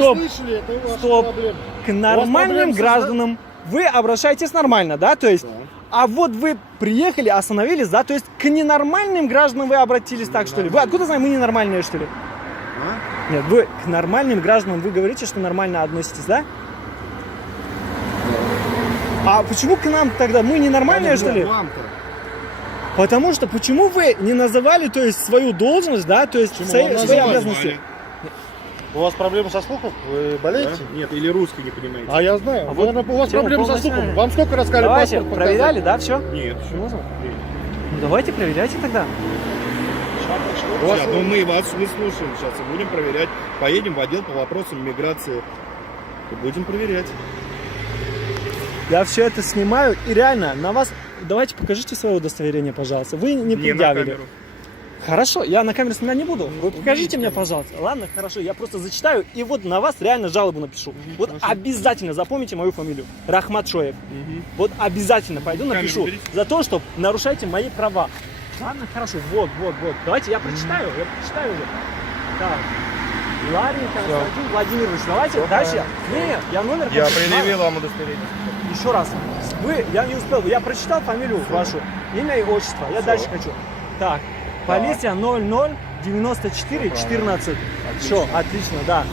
стоп, слышали, это у вас стоп. проблема. К нормальным гражданам вы обращаетесь нормально, да, то есть, а вот вы приехали, остановились, да, то есть к ненормальным гражданам вы обратились так, что ли? Вы откуда знаете, мы ненормальные, что ли? А? Нет, вы к нормальным гражданам, вы говорите, что нормально относитесь, да? А почему к нам тогда? Мы ненормальные, что ли? Вам-то. Потому что почему вы не называли, то есть, свою должность, да, то есть, Почему? свои Вам назвали. обязанности? У вас проблемы со слухом? Вы болеете? Да? Нет, или русский не понимаете. А я знаю. А Вы, вот у вас тема проблемы со полностью. слухом. Вам сколько раз сказали Давайте, паспорт проверяли, да, все? Нет. Ну, давайте проверяйте тогда. У вас, Сейчас, ну мы вас не слушаем сейчас и будем проверять. Поедем в отдел по вопросам миграции и будем проверять. Я все это снимаю и реально на вас... Давайте покажите свое удостоверение, пожалуйста. Вы не Не на предъявили. камеру. Хорошо, я на камеру снимать не буду. Вы покажите мне, пожалуйста. Ладно, хорошо, я просто зачитаю и вот на вас реально жалобу напишу. Вот обязательно запомните мою фамилию. Рахмат Шоев. Вот обязательно пойду напишу уберите. за то, что нарушаете мои права. Ладно, хорошо, вот. Давайте я прочитаю уже. Так. Ларин Константин Владимирович, давайте дальше. Нет, я номер Я хочу. предъявил вам удостоверение. Еще раз. Я не успел. Я прочитал фамилию вашу, имя и отчество. Я дальше хочу. Так. Полиция 00 94 14. Все, отлично, да.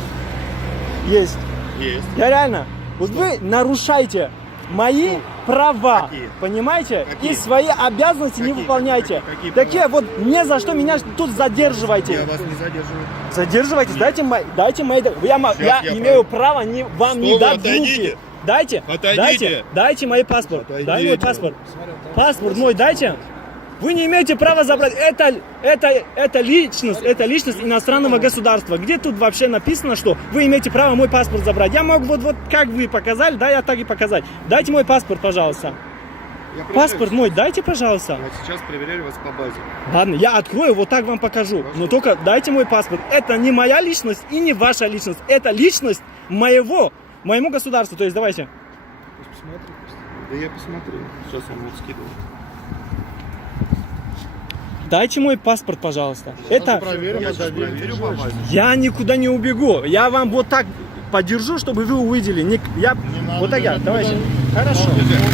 Есть. Есть. Я реально. Вот вы нарушаете мои права. Какие? Понимаете? Какие? И свои обязанности не Какие? выполняете. Какие Такие вот не за что меня тут задерживаете. Я вас не задерживаю. Задерживайтесь, дайте мои. Я я имею право вам Что не вы, дать в руки. отойдите. Дайте, Отойдите. дайте мой паспорт. Отойдите. Дай мой паспорт. Паспорт мой дайте. Вы не имеете права забрать. Это личность иностранного государства. Где тут вообще написано, что вы имеете право мой паспорт забрать? Я могу вот как вы показали, да, я так и показать. Дайте мой паспорт, пожалуйста. Я проверяю. Паспорт мой дайте, пожалуйста. Вот сейчас проверяю вас по базе. Ладно, я открою, вот так вам покажу. Но только дайте мой паспорт. Это не моя личность и не ваша личность. Это личность моему государству. То есть давайте. Посмотри. Да я посмотрю. Сейчас я вам скидываю. Дайте мой паспорт, пожалуйста. Это проверим, Я сейчас проверю по базе. я никуда не убегу. Я вам вот так подержу, чтобы вы увидели. Вот так я. Давайте. Хорошо.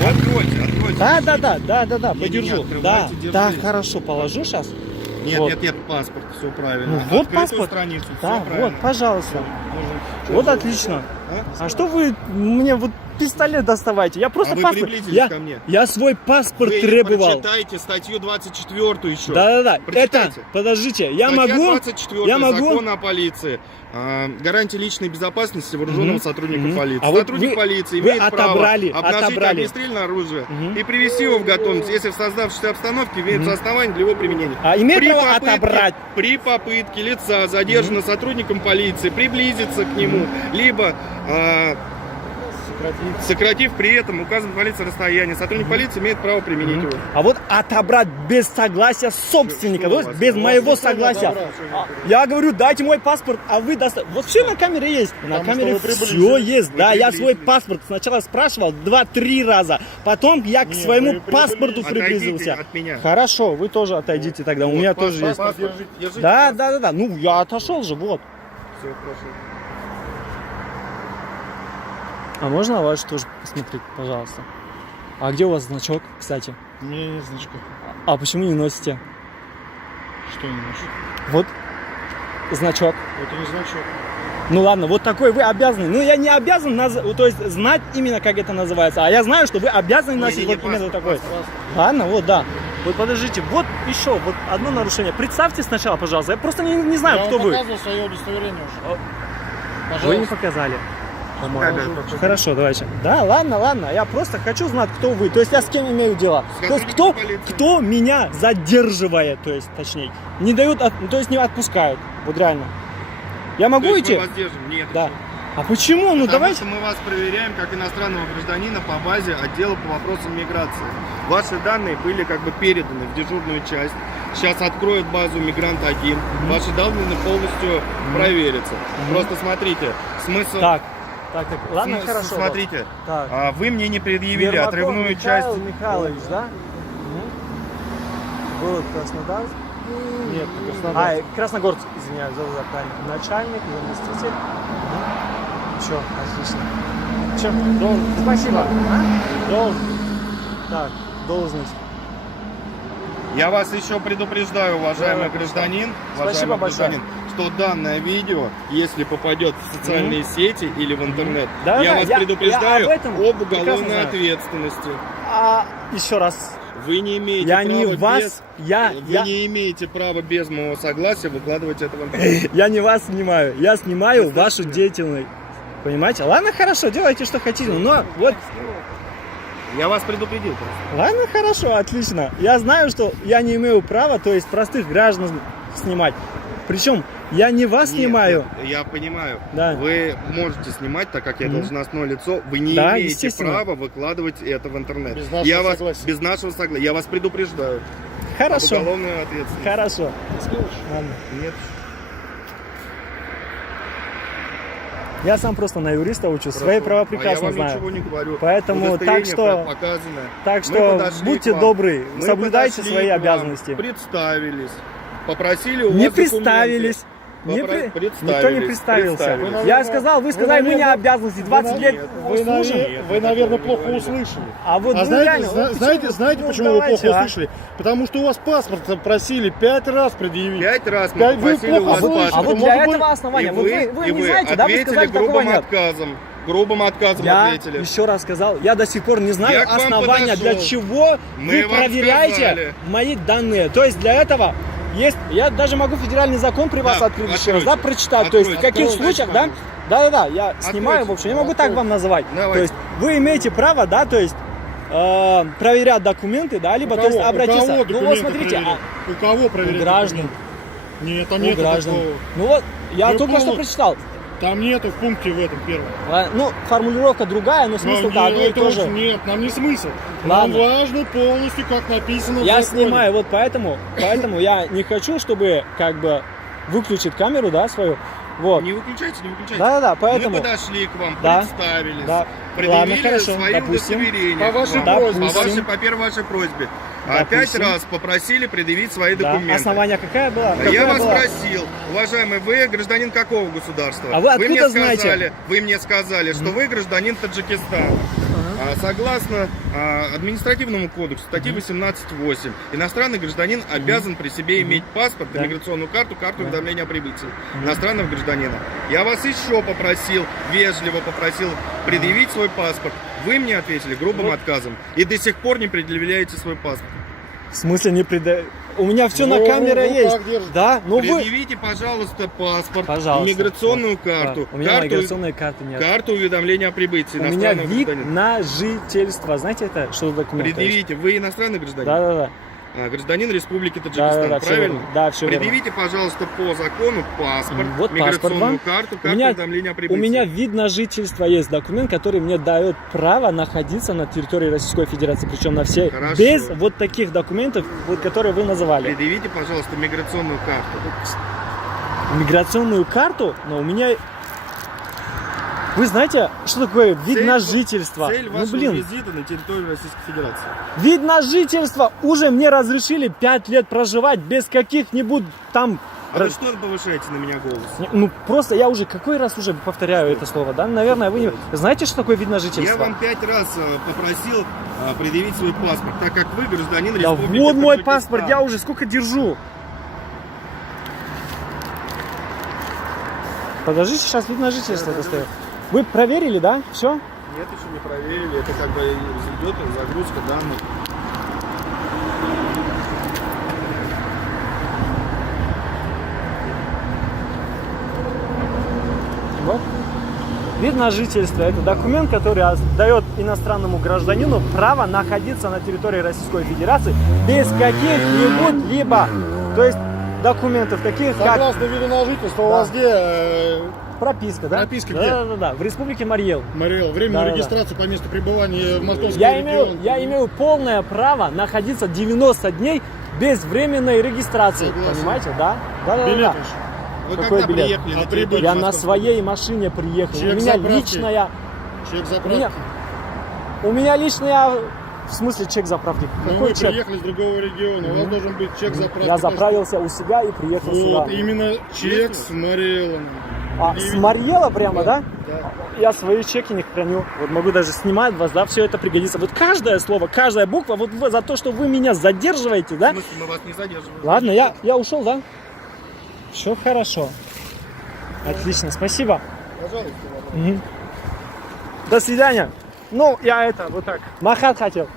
Откройте. Да, Не подержу. открывайте, Да, держите. хорошо, положу сейчас. Нет, Вот. нет, паспорт, все правильно. Ну, вот Открытую паспорт. страницу, Да, все правильно. вот, пожалуйста. Можно- Вот Что отлично. А? А что вы мне вот пистолет доставайте? Я просто А вы паспорт. приблизились ко мне. Я свой паспорт Вы требовал. прочитайте статью 24 еще. Да. Это, Прочитайте. подождите, я Статья могу. 24 Я могу. Закона о полиции. Гарантия личной безопасности вооруженного сотрудника полиции. А вот Сотрудник вы- полиции вы имеет отобрали. право обнажить огнестрельное оружие и привести его в готовность, если в создавшейся обстановке имеется основание для его применения. А имеет право отобрать. При попытке лица, задержанного сотрудником полиции, приблизиться к нему, либо сократив при этом указанное полиции расстояние, сотрудник полиции имеет право применить его. А вот отобрать без согласия собственника, Что то у есть вас? без У вас моего никто не согласия. отобрал, Я говорю, дайте мой паспорт, а вы доставьте. Вот все на камере есть. На Потому камере что вы все приблизились. есть. Вы Да, я свой приблизились. паспорт сначала спрашивал 2-3 раза. Потом я к своему вы паспорту Отойдите приблизился. от меня. Хорошо, вы тоже отойдите тогда. У меня тоже есть. Паспорт. Держите Да. паспорт. Ну, я отошел же, вот. Всё, прошу. А можно ваш тоже посмотреть, пожалуйста? А где у вас значок, кстати? У меня нет значка. А почему не носите? Что не ношу? Вот значок. Это не значок. Ну ладно, вот такой вы обязаны. Ну я не обязан то есть знать именно как это называется, а я знаю, что вы обязаны носить Не-не-не, вот именно паспорт, такой. паспорт. Ладно, вот да. Вот подождите, вот еще вот одно нарушение. Представьте сначала, пожалуйста. Я просто не знаю, Я кто вам вы. показывал свое удостоверение уже. Вы не Пожалуйста. показали. Камера. Хорошо, давайте. Да, ладно. Я просто хочу знать, кто вы. То есть я с кем имею дело. То есть кто, Сотрудники полиции. кто меня задерживает, то есть точнее. Не дают, то есть не отпускают. Вот реально. Я могу То есть идти? мы вас держим? Нет. Да. еще. А почему? Ну Потому давайте. что мы вас проверяем как иностранного гражданина по базе отдела по вопросам миграции. Ваши данные были как бы переданы в дежурную часть. Сейчас откроют базу Мигрант-1. Ваши данные полностью проверятся. Просто смотрите, смысл... Так. Ладно, смысл- хорошо. Смотрите, Так. вы мне не предъявили Ермаков отрывную Михаил часть. Михайлович, да? Город Краснодар. Нет, Краснодар. Красногорск, извиняюсь, правильно. Начальник, заместитель. Все, отлично. Че? Спасибо. Так, должность. Я вас еще предупреждаю, уважаемый гражданин, Спасибо большое. что данное видео, если попадет в социальные сети или в интернет, Да, я да, вас я предупреждаю об этом об прекрасно уголовной знаю. ответственности. Еще раз. Вы не имеете Я права не вас, без... я не имеете права без моего согласия выкладывать это в интернет. Я не вас снимаю, я снимаю Достаточно. вашу деятельность. Понимаете? Ладно, хорошо, делайте, что хотите, но вот... Я вас предупредил просто. Ладно, хорошо, отлично. Я знаю, что я не имею права, то есть простых граждан снимать. Причем я не вас снимаю. Нет, я понимаю. Да. Вы можете снимать, так как я должностное лицо. Вы не Да, имеете естественно. права выкладывать это в интернет. Без нашего Я вас согласия. без нашего согласия. Я вас предупреждаю. Об Хорошо, уголовной ответственности. хорошо. Ладно. Нет. Я сам просто на юриста учусь, свои права прекрасно я вам знаю. ничего не говорю. Поэтому Удостоверение так что- показано. Так Мы что подошли будьте к вам. добры, Мы соблюдайте подошли свои к вам, обязанности. Представились. Попросили у Не вас документы. представились. Представились. Никто не представился. Представились. Я сказал, вы сказали, мы не обязанности, 20 лет служим. Вы, наверное, плохо услышали. А вот А вы знаете, реально, вот знаете, ну, почему вы давайте, плохо а? услышали? Потому что у вас паспорт просили 5 раз предъявить. 5 раз мы Пять- вы попросили у плохо вас слышите. А паспорт. вот Может для быть, этого основания, И вот вы и не знаете, да, вы ответили сказали, такого грубым нет. отказом. Грубым отказом Я ответили. еще раз сказал, я до сих пор не знаю Я к вам основания, подошел. для чего Мы вы вам проверяете сказали. мои данные. То есть для этого есть, я даже могу федеральный закон при вас Да, открыть еще раз, да, откройте. прочитать. То есть в Откройте. каких Откройте, случаях, да? пожалуйста. Да, я снимаю, в общем, я могу так вам называть. Давайте. То есть вы имеете право, да, то есть проверять документы, да, либо то есть обратиться. У кого Ну вот документы смотрите, проверять? У кого у проверять? граждан, документы? Нет, там у нету граждан. такого. Ну вот, я Вы только что полу- прочитал. Там нету в пункте в этом первом. Ну, формулировка другая, но смысл Нам одно и это то уж же. Нет, нам не смысл. Ладно. Нам важно полностью, как написано в Я законе. снимаю, вот поэтому я не хочу, чтобы как бы выключить камеру, да, свою. Вот. Не выключайте, не выключайте. Да, поэтому. Мы подошли к вам, Да. представились, Да. предъявили Ладно, хорошо, свои допустим. удостоверения. По к вашей вам. просьбе. По вашей просьбе. Допустим. 5 раз попросили предъявить свои Да. документы. Основание какая была? Я Какое вас было? спросил, уважаемый, вы гражданин какого государства? А вы откуда знаете? Вы мне сказали, что вы гражданин Таджикистана. Согласно административному кодексу, статьи 18.8, иностранный гражданин обязан при себе иметь паспорт, Да. иммиграционную карту, карту уведомления о прибытии иностранного гражданина. Я вас еще попросил, вежливо попросил предъявить свой паспорт. Вы мне ответили грубым отказом и до сих пор не предъявляете свой паспорт. В смысле не преда... У меня все Ну, на камере ну, есть. как держите? Да, ну вы... Предъявите, пожалуйста, паспорт, Пожалуйста. иммиграционную карту, Да. У меня миграционной карты нет. карту уведомления о прибытии У меня иностранного вид гражданина. на жительство. Знаете это? Что за документ? Предъявите, вы иностранный гражданин? Да. Гражданин Республики Таджикистан, Да, всё правильно? верно. Да, всё верно. Предъявите, пожалуйста, по закону паспорт, Вот паспорт вам. миграционную карту, У карту меня, уведомления о у прибытии. меня вид на жительство есть, документ, который мне дает право находиться на территории Российской Федерации, причем на всей, Хорошо. без вот таких документов, вот, которые вы называли. Предъявите, пожалуйста, миграционную карту. Миграционную карту, но у меня... Вы знаете, что такое вид Цель на ва- жительство? Цель Ну вашего блин, визита на территорию Российской Федерации. вид на жительство уже мне разрешили 5 лет проживать без каких-нибудь там... А вы что повышаете на меня голос? Ну просто я уже какой раз уже повторяю это слово, да? Наверное, вы не... Знаете, что такое вид на жительство? Я вам 5 раз попросил предъявить свой паспорт, так как вы гражданин Да Республики вот мой Таджикистан. паспорт, я уже сколько держу. Подожди, сейчас вид на жительство достаю. Вы проверили, да? Все? Нет, еще не проверили. Это как бы идет загрузка данных. Вот. Вид на жительство – это документ, который дает иностранному гражданину право находиться на территории Российской Федерации без каких-нибудь либо, то есть документов таких, как Согласно виду на жительство, у Да. вас где, прописка, да? Прописка где? Да. В Республике Марьел. Мариэл, временную Да. регистрацию по месту пребывания в Московский Я регион? имею полное право находиться 90 дней без временной регистрации. Согласен. Понимаете, да? Да. Билет еще. Вы Какой когда билет? приехали А на прибыль? территорию Я на Московской своей машине приехал. Чек У меня заправки. личная... Чек У заправки. меня, у меня личная... В смысле чек заправки? Но Какой вы чек? приехали с другого региона, у вас должен быть чек заправки. Я заправился у себя и приехал Вот, сюда. именно чек с Мариэлом. А, с Марьела прямо, да? Да. Я свои чеки не храню. Вот могу даже снимать вас, да, все это пригодится. Вот каждое слово, каждая буква, вот вы, за то, что вы меня задерживаете, да? В смысле, мы вас не задерживаем. Ладно, я ушел, да? Все хорошо. Отлично, спасибо. Пожалуйста. Мгм. До свидания. Ну, я это, вот так, махать хотел.